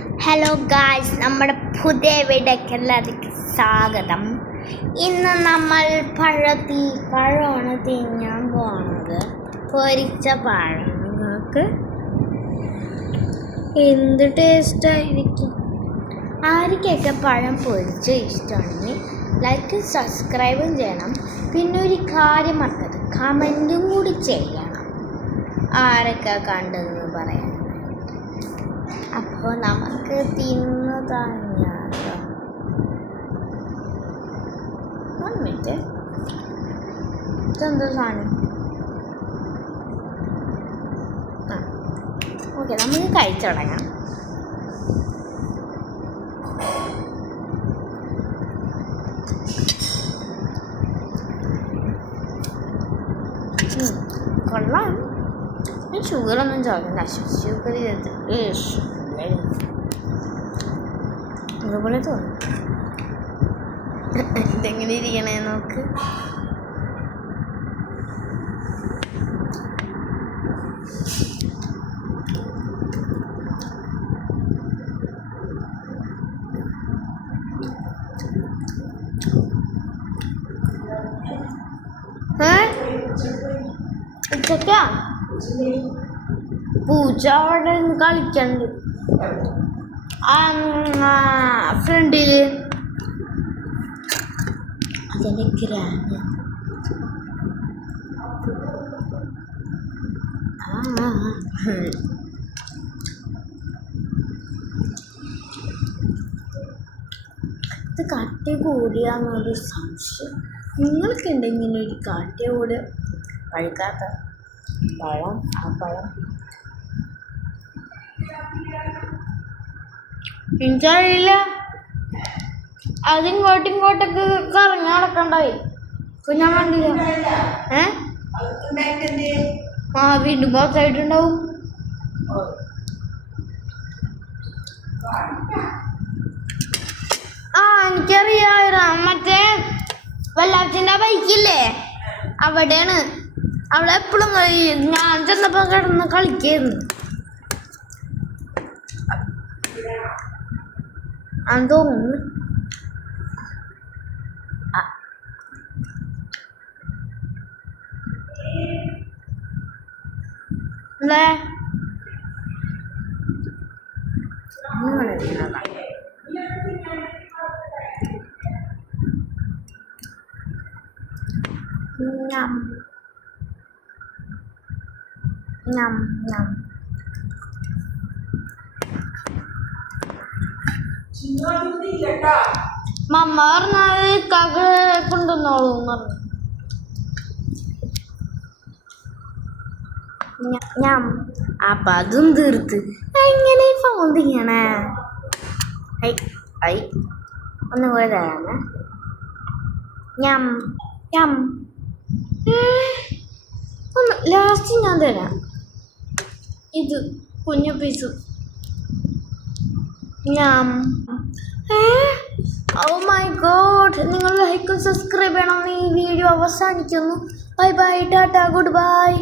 Hello guys, നമ്മുടെ പുതിയ വീഡിയോക്ക് എല്ലാവർക്കും സ്വാഗതം. ഇന്ന് നമ്മൾ പഴമാണ് തിന്നാൻ പോകുന്നത്. പൊരിച്ച പഴം. നിങ്ങൾക്ക് എന്ത് ടേസ്റ്റായിരിക്കും. ആർക്കൊക്കെ പഴം പൊരിച്ച് ഇഷ്ടമാണെങ്കിൽ ലൈക്ക് സബ്സ്ക്രൈബും ചെയ്യണം. പിന്നെ ഒരു കാര്യം മറക്കരുത്, കമൻറ്റും കൂടി ചെയ്യണം ആരൊക്കെ കണ്ടെന്ന് പറയാൻ. അപ്പോൾ നമുക്ക് തിന്നു തുടങ്ങിയാലോ. 1 മിനിറ്റ്. ഇതെന്താ സാധനം? ഓക്കെ, നമുക്ക് കഴിച്ചു തുടങ്ങാം. കൊള്ളാം. ഷുഗറൊന്നും ചോദിക്കണ്ട. ഷുഗർ അതുപോലെ തോന്നും. ഇതെങ്ങനെ ഇരിക്കണേ നോക്ക്. ഉച്ചക്കാ പൂച്ച അവിടെ കളിക്കണ്ട് ഫ്രണ്ടില്. അതിൻ്റെ ഗ്രാൻഡ് ഇത് കാട്ടി കൂടിയാന്നൊരു സംശയം. നിങ്ങൾക്കുണ്ട് ഇങ്ങനെ ഒരു കാട്ടിയ കൂടി പഴുക്കാത്ത പഴം? ആ പഴം എനിക്കറിയില്ല. അതിങ്ങോട്ടൊക്കെ കറങ്ങി നടക്കണ്ടായി. ഞാൻ കണ്ടില്ല. വീണ്ടും പുറത്തായിട്ടുണ്ടാവും. എനിക്കറിയാം. മറ്റേ വല്ലാച്ചിൻ്റെ ബൈക്കില്ലേ, അവിടെയാണ്. അവിടെ എപ്പോഴും ഞാൻ ചെന്നപ്പോ കിടന്ന് കളിക്കായിരുന്നു. അത് തോന്നുന്നു. അല്ലേ ഞം ഞം ഞം. മമ്മ പറഞ്ഞാൽ കക കൊണ്ടുവന്നോളൂ എന്ന് പറഞ്ഞു. ഞാൻ അപ്പം അതും തീർത്ത്. എങ്ങനെ ഫോൺ തിങ്ങണേ? ഒന്നും കൂടെ തരാമേ. ഞം ഞം. ഒന്ന് ലാസ്റ്റ് ഞാൻ തരാം. ഇത് കുഞ്ഞു പീസ്. ഞാൻ ഓ മൈ ഗോഡ്, നിങ്ങൾ ലൈക്കും സബ്സ്ക്രൈബ് ചെയ്യണം. ഈ വീഡിയോ അവസാനിക്കുന്നു. Bye bye, Tata, good bye.